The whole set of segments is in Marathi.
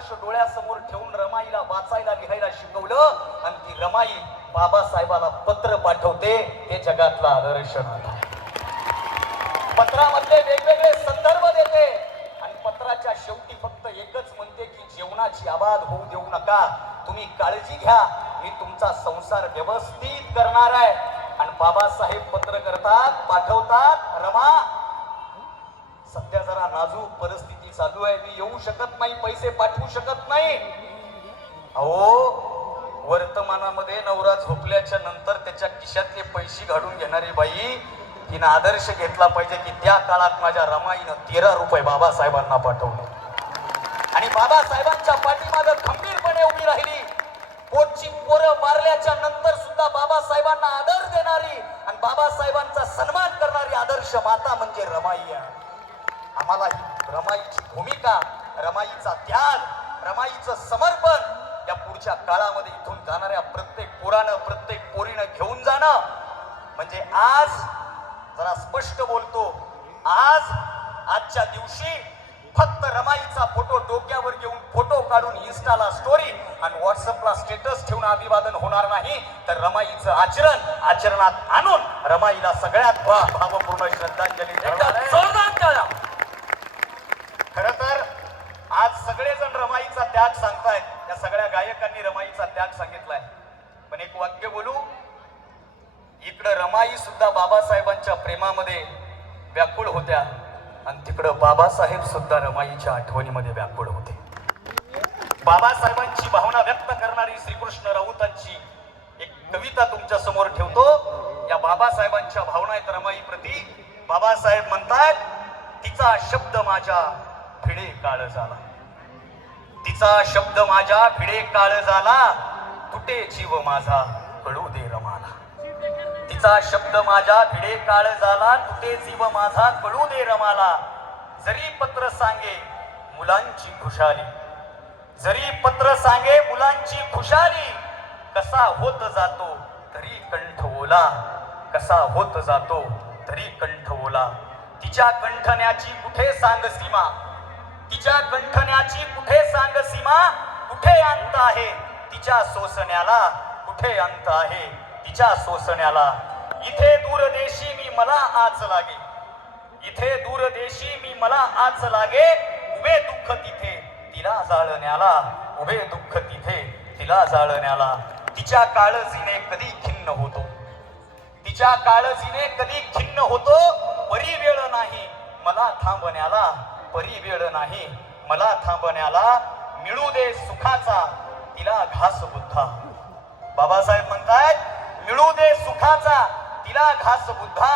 आदर्श डोळ्यासमोर ठेवून रमाईला वाचायला लिहायला शिकवलं आणि ती रमाई बाबासाहेबाला पत्र पाठवते. हे जगातला आदर्श पत्रामध्ये वेगवेगळे संदर्भ देते. आणि पत्राच्या शेवटी फक्त एकच म्हणते की जेवणाची आबाद होऊ देऊ नका. तुम्ही काळजी घ्या. मी तुमचा संसार व्यवस्थित करणार आहे. आणि बाबासाहेब पत्र करतात पाठवतात रमा सध्या जरा नाजूक परिस्थिती चालू आहे. मी येऊ शकत नाही पैसे पाठवू शकत नाही. अहो वर्तमानामध्ये नवरा झोपल्याच्या नंतर त्याच्या खिशातले पैसे काढून घेणारी बाई तिनं आदर्श घेतला पाहिजे की त्या काळात माझ्या रमाईनं तेरा रुपये बाबासाहेबांना पाठवले. आणि बाबासाहेबांच्या पाठीमागं खंबीरपणे उभी राहिली. पोटची पोरं मारल्याच्या नंतर सुद्धा बाबासाहेबांना आदर देणारी आणि बाबासाहेबांचा सन्मान करणारी आदर्श माता म्हणजे रमाई आहे. आम्हाला ही रमाईची भूमिका रमाईचा त्याग रमाईचं समर्पण या पुढच्या काळामध्ये इथून जाणाऱ्या प्रत्येक पोरानं प्रत्येक पोरीनं घेऊन जाणं. म्हणजे आज जरा स्पष्ट बोलतो आज आजच्या दिवशी फक्त रमाईचा फोटो डोक्यावर घेऊन फोटो काढून इन्स्टाला स्टोरी आणि व्हॉट्सअपला स्टेटस ठेवून अभिवादन होणार नाही तर रमाईचं आचरण आचरणात आणून रमाईला सगळ्यात भावपूर्ण श्रद्धांजली ठेवणार आहे. जोरदार टाळ्या. खर तर आज सगळेजण रमाईचा त्याग सांगतायत या सगळ्या गायकांनी रमाईचा त्याग सांगितलाय. पण एक वाक्य बोलू. इकडं रमाई सुद्धा बाबासाहेबांच्या प्रेमामध्ये व्याकुळ होत्या. आणि तिकडं बाबासाहेब सुद्धा रमाईच्या आठवणीमध्ये व्याकुळ होते. बाबासाहेबांची भावना व्यक्त करणारी श्रीकृष्ण राऊतांची एक कविता तुमच्यासमोर ठेवतो. या बाबासाहेबांच्या भावना आहेत रमाई प्रती. बाबासाहेब म्हणतात तिचा शब्द माझ्या भिडे काळ झाला. तिचा शब्द माझ्या भिडे काळ झाला. कुठे जीव माझा? कळू दे रमाला. तिचा शब्द माझ्या भिडे काळ झाला. कुठे जीव माझा? कळू दे रमाला. जरी पत्र सांगे मुलांची खुशाली. जरी पत्र सांगे मुलांची खुशाली. कसा होत जातो तरी कंठ ओला. कसा होत जातो तरी कंठ ओला. तिच्या कंठण्याची कुठे सांग सीमा? तिच्या कंठण्याची कुठे सांग सीमा? कुठे अंत आहे? तिच्या सोसण्याला कुठे अंत आहे? तिच्या सोसण्याला. इथे दूरदेशी मी मला आज लागे. इथे दूरदेशी मी मला आज लागे उभे दुःख तिथे. तिला जाळण्याला उभे दुःख तिथे. तिला जाळण्याला. तिच्या काळजीने कधी खिन्न होतो. तिच्या काळजीने कधी खिन्न होतो परी वेळ नाही. मला थांबण्याला परी वेळ नाही. मला थांबण्याला मिळू दे सुखाचा. तिला घास बुद्धा. बाबासाहेब म्हणतायत मिळू दे सुखाचा तिला घास बुद्धा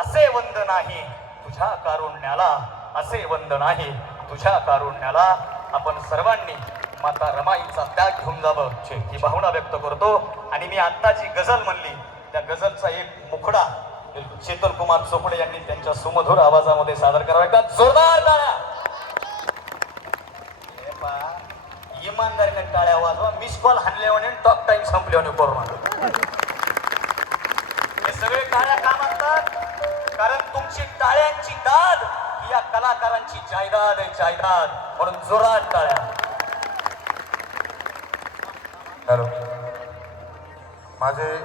असे वंद नाही. तुझ्या कारुण्याला असे वंद नाही. तुझ्या कारुण्याला आपण सर्वांनी माता रमाईचा त्याग घेऊन जावं. ही भावना व्यक्त करतो. आणि मी आत्ता जी गझल म्हणली त्या गझलचा एक मुखडा शीतल कुमार चोपडे यांनी त्यांच्या सुमधुर आवाजामध्ये सादर करावा. एकदा जोरदार टाळ्या हे पहा, इमानदारीने टाळ्या वाजवा मिस कॉल हाणल्यावाने टॉक टाइम संपल्याने करू हे सगळे टाळ्या का म्हणतात? कारण तुमची टाळ्यांची दाद ही या कलाकारांची जायदाद आहे जायदाद. म्हणून जोरात टाळ्या. हॅलो. माझे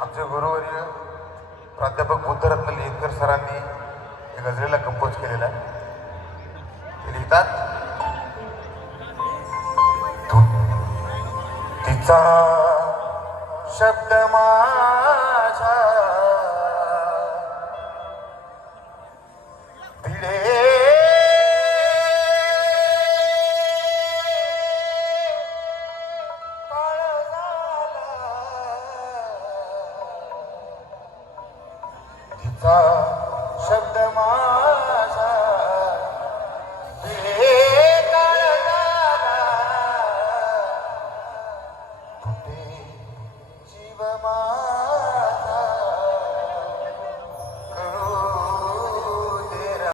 आमचे गुरुवर्य प्राध्यापक बुद्धरत्न लिहितकर सरांनी या कंपोज केलेला आहे. ते लिहितात. तुमचा शब्द माझा. भिडे. तिचा शब्द माझा